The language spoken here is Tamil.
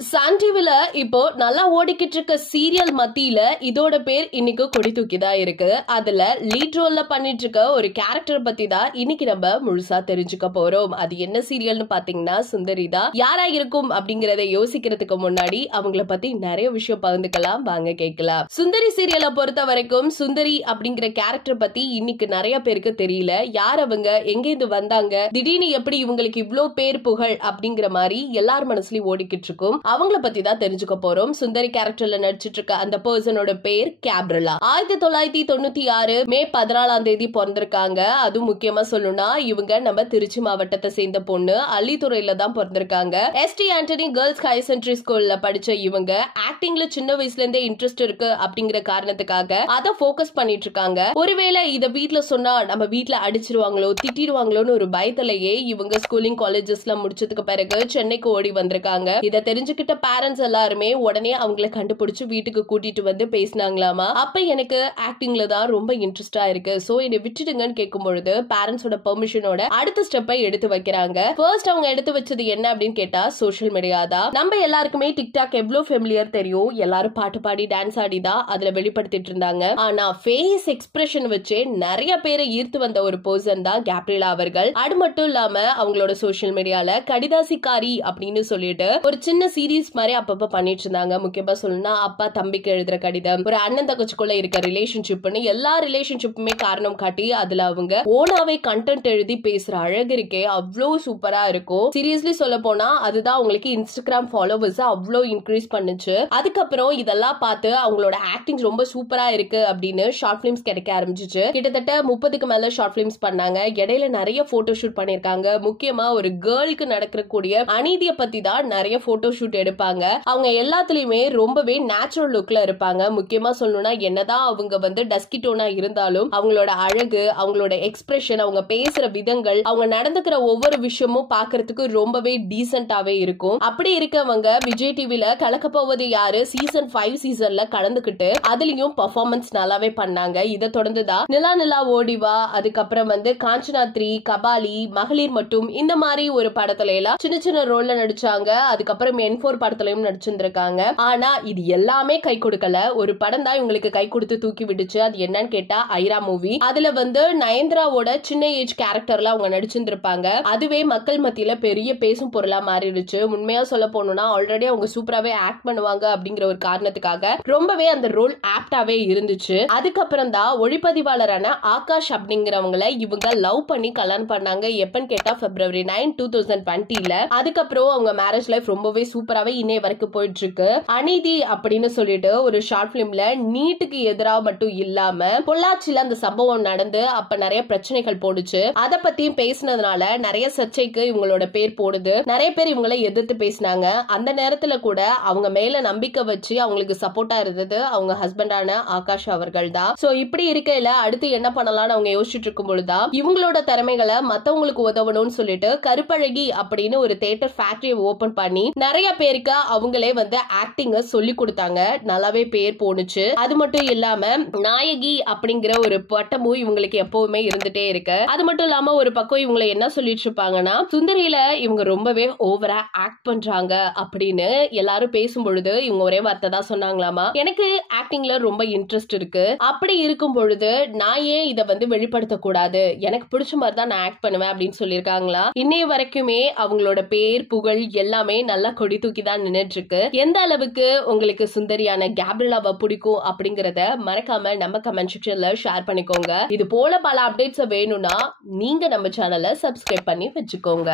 சன் டிவில இப்போ நல்லா ஓடிக்கிட்டு இருக்க சீரியல் மத்தியில இதோட பேர் இன்னைக்கு கொடி தூக்கிதான் இருக்கு. அதுல லீட் ரோல்ல பண்ணிட்டு இருக்க ஒரு கேரக்டர் பத்தி தான் இன்னைக்கு நம்ம முழுசா தெரிஞ்சுக்க போறோம். அது என்ன சீரியல்னு பாத்தீங்கன்னா சுந்தரி தான். யாரா இருக்கும் அப்படிங்கறத யோசிக்கிறதுக்கு முன்னாடி அவங்கள பத்தி நிறைய விஷயம் பகிர்ந்துக்கலாம், வாங்க கேட்கலாம். சுந்தரி சீரியலை பொறுத்த வரைக்கும் சுந்தரி அப்படிங்கிற கேரக்டர் பத்தி இன்னைக்கு நிறைய பேருக்கு தெரியல. யார் அவங்க, எங்கேருந்து வந்தாங்க, திடீர்னு எப்படி இவங்களுக்கு இவ்ளோ பேர் புகழ் அப்படிங்கிற மாதிரி எல்லார் மனசுலயும் ஓடிக்கிட்டு இருக்கும். அவங்கள பத்தி தான் தெரிஞ்சுக்க போறோம். சுந்தரி கேரக்டர்ல நடிச்சிட்டு இருக்க அந்த பர்சனோட பேர் கேப்ரிலா. 1996 மே 14 பிறந்திருக்காங்க. அதுவும் முக்கியமா சொல்லணும்னா இவங்க நம்ம திருச்சி மாவட்டத்தை சேர்ந்த பொண்ணு. அள்ளித்துறையில தான் பிறந்திருக்காங்க. ST Antony girls higher secondary ஸ்கூல்ல படிச்ச இவங்க ஆக்டிங்ல சின்ன வயசுல இருந்தே இன்ட்ரெஸ்ட் இருக்கு அப்படிங்கிற காரணத்துக்காக அதை போக்கஸ் பண்ணிட்டு இருக்காங்க. ஒருவேளை இத வீட்டுல சொன்னா நம்ம வீட்டுல அடிச்சிருவாங்களோ திட்டிடுவாங்களோன்னு ஒரு பயத்திலேயே இவங்க ஸ்கூலிங் காலேஜஸ்ல முடிச்சதுக்கு பிறகு சென்னைக்கு ஓடி வந்திருக்காங்க. இதை தெரிஞ்சுக்கிட்ட பேரண்ட்ஸ் எல்லாருமே உடனே அவங்களை கண்டுபிடிச்சு வீட்டுக்கு கூட்டிட்டு வந்து பேசினாங்களாமா. அப்ப எனக்கு ஆக்டிங்ல தான் ரொம்ப இன்ட்ரெஸ்டா இருக்கு, சோ என்னை விட்டுடுங்கன்னு கேட்கும் பொழுது பேரண்ட்ஸோட பெர்மிஷனோட அடுத்த ஸ்டெப்பை எடுத்து வைக்கிறாங்க. ஃபர்ஸ்ட் அவங்க எடுத்து வச்சது என்ன அப்படின்னு கேட்டா சோஷியல் மீடியா தான். நம்ம எல்லாருக்குமே டிக்டாக் எவ்வளவு ஃபெமிலியர் தெரியும். எல்லாரும் பாட்டு பாடி டான்ஸ் ஆடி தான் அதுல வெளிப்படுத்திட்டு இருந்தாங்க. ஆனா ஃபேஸ் எக்ஸ்பிரஷன் வச்சு நிறைய பேரை ஈர்த்து வந்த ஒரு பர்சன் தான் கேப்ரிலா அவர்கள். அது மட்டும் இல்லாம அவங்களோட சோஷியல் மீடியால கடிதாசிக்காரி அப்படின்னு சொல்லிட்டு ஒரு சின்ன சீரீஸ் மாதிரி அப்பப்ப பண்ணிட்டு இருந்தாங்க. முக்கியமா சொல்லணும்னா அப்பா தம்பிக்கு எழுதுற கடிதம், ஒரு அண்ணன் தங்கச்சிக்குள்ள இருக்க ரிலேஷன்ஷிப்னு எல்லா ரிலேஷன்ஷிப்புமே காரணம் காட்டி அதுல அவங்க ஓனாவே கண்டென்ட் எழுதி பேசுற அழகு இருக்கே அவ்வளவு சூப்பரா இருக்கும். சீரியஸ்லி சொல்ல போனா அதுதான் உங்களுக்கு இன்ஸ்டாகிராம் ஃபாலோவர்ஸ் அவ்வளவு இன்க்ரீஸ் பண்ணுச்சு. அதுக்கப்புறம் இதெல்லாம் பார்த்து அவங்களோட ஆக்டிங் ரொம்ப சூப்பரா இருக்கு அப்படின்னு ஷார்ட் பிலிம்ஸ் கிடைக்க ஆரம்பிச்சிச்சு. கிட்டத்தட்ட 30க்கு மேல ஷார்ட் பிலிம்ஸ் பண்ணாங்க. இடையில நிறைய போட்டோ ஷூட் பண்ணிருக்காங்க. முக்கியமா ஒரு கேர்ளுக்கு நடக்கக்கூடிய அநீதிய பத்தி தான் நிறைய போட்டோ ஷூட் எடுப்பாங்க. அவங்க எல்லாத்துலயுமே ரொம்பவே நேச்சுரல் லுக்ல இருப்பாங்க. முக்கியமா சொல்லணும்னா என்னதான் அவங்க வந்து டஸ்கி டோனா இருந்தாலும் அவங்களோட அழகு, அவங்களோட எக்ஸ்பிரஷன், அவங்க பேசுற விதங்கள், அவங்க நடந்துக்கிற ஒவ்வொரு விஷயமும் பாக்குறதுக்கு ரொம்பவே டீசென்டாவே இருக்கும். அப்படி இருக்கவங்க விஜய் டிவில கலக்க போவது யாரு சீசன் 5 சீசன்ல கலந்துகிட்டு அதுலயும் பெர்ஃபார்மன்ஸ் நல்லாவே பண்ணாங்க. இதை தொடர்ந்துதான் நிலா நிலா ஓடிவா, அதுக்கப்புறம் வந்து காஞ்சனா 3, கபாலி, மகளிர் மட்டும் இந்த மாதிரி ஒரு படத்துல எல்லாம் சின்ன சின்ன ரோல்ல நடிச்சாங்க. அதுக்கப்புறம் N4 படத்துலயும் நடிச்சிருந்திருக்காங்க. ஆனா இது எல்லாமே கை கொடுக்கல. ஒரு படம் தான் இவங்களுக்கு கை கொடுத்து தூக்கி விடுச்சு. அது என்னன்னு கேட்டா ஐரா மூவி. அதுல வந்து நயன்தாராவோட சின்ன ஏஜ் கேரக்டர்ல அவங்க நடிச்சிருந்திருப்பாங்க. அதுவே மக்கள் மத்தியில பெரிய பேசும் பொருளா மாறிடுச்சு. உண்மையா சொல்ல போனோம்னா ஆல்ரெடி அவங்க சூப்பராவே ஆக்ட் பண்ணுவாங்க அப்படிங்கிற ஒரு காரணத்துக்காக ரொம்பவே அந்த ரோல் ஆப்டாவே இருந்துச்சு. அதுக்கப்புறம் தான் ஒளிப்பதிவாளரான ஆகாஷ் அப்படிங்கிறவங்களை இவங்க லவ் பண்ணி கல்யாணம் பண்ணாங்க. எப்பன்னு கேட்டா February 9, 2020ல. அதுக்கப்புறம் அவங்க மேரேஜ் லைஃப் ரொம்பவே சூப்பராவே இன்னைய வரைக்கும் போயிட்டு இருக்கு. அநீதி அப்படின்னு சொல்லிட்டு ஒரு ஷார்ட் பிலிம்ல நீட்டுக்கு எதிராக மட்டும் இல்லாம பொள்ளாச்சியில அந்த சம்பவம் நடந்து அப்ப நிறைய பிரச்சனைகள் போடுச்சு. அத பத்தியும் பேசினதுனால நிறைய சர்ச்சைக்கு இவங்களோட பேர் போடுது. நிறைய பேர் இவங்களை எதிர்த்து பேசினாங்க. அந்த நேரத்துல கூட அவங்க மேல நம்பிக்கை வச்சு அவங்களுக்கு சப்போர்ட்டா இருந்தது அவங்க ஹஸ்பண்டான ஆகாஷ் அவர்கள் தான். சோ இப்படி இருக்கையில அடுத்து என்ன பண்ணலாம்னு அவங்க யோசிச்சுட்டு இருக்கும் பொழுதுதான் இவங்களோட திறமைகளை மத்தவங்களுக்கு உதவணும்னு சொல்லிட்டு கருப்பழகி அப்படின்னு ஒரு தியேட்டர் ஃபேக்டரியை ஓபன் பண்ணி நிறைய பேருக்கு அவங்களே வந்து ஆக்டிங்க சொல்லி கொடுத்தாங்க. நல்லாவே பேர் போனுச்சு. அது மட்டும் இல்லாம நாயகி அப்படிங்கிற ஒரு பட்டமும் இவங்களுக்கு எப்பவுமே இருந்துட்டே இருக்கு. அது மட்டும் இல்லாம ஒரு பக்கம் இவங்களை என்ன சொல்லிட்டு இருப்பாங்கன்னா சுந்தரியில இவங்க ரொம்பவே ஓவரா ஆக்ட் பண்றாங்க அப்படின்னு எல்லாரும் பேசும் பொழுது இவங்க ஒரே வார்த்தை தான் சொன்னாங்களாமா, எனக்கு ஆக்டிங்ல ரொம்ப இன்ட்ரெஸ்ட் இருக்கு, அப்படி இருக்கும் பொழுது நான் ஏன் இதை வந்து வெளிப்படுத்த கூடாது, எனக்கு பிடிச்ச மாதிரி தான் நான் ஆக்ட் பண்ணுவேன் அப்படின்னு சொல்லியிருக்காங்களா. இன்னைய வரைக்குமே அவங்களோட பேர் புகழ் எல்லாமே நல்லா கொடி தூக்கி தான் நின்னுட்டு இருக்கு. எந்த அளவுக்கு உங்களுக்கு சுந்தரியான கேப்ரிலாவை பிடிக்கும் அப்படிங்கறத மறக்காம நம்ம கமெண்ட் செக்ஷன்ல ஷேர் பண்ணிக்கோங்க. இது போல பல அப்டேட்ஸ் வேணும்னா நீங்க நம்ம சேனலை சப்ஸ்கிரைப் பண்ணி வச்சுக்கோங்க.